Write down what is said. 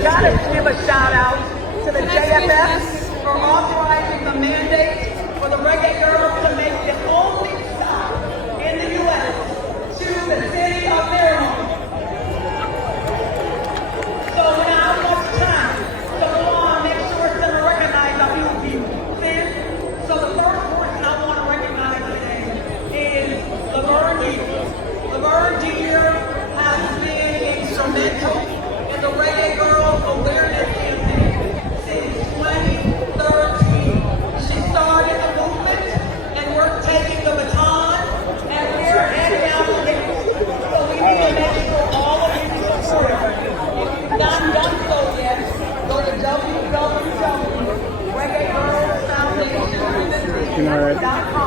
Gotta give a shout out to the JFS for authorizing the mandate for the Reggae Girls to make the only stop in the U.S. to the city of Maryland. So now much time to go on, make sure to recognize our new people. So the first person I want to recognize today is Laverne Deere. Laverne Deere has been instrumental in the Reggae Girls awareness campaign since 2013. She started the movement and we're taking the baton and we're handing out the gifts. So we need to make sure all of you support her. If you've not done so yet, go to www.reggaegirlsfoundation.com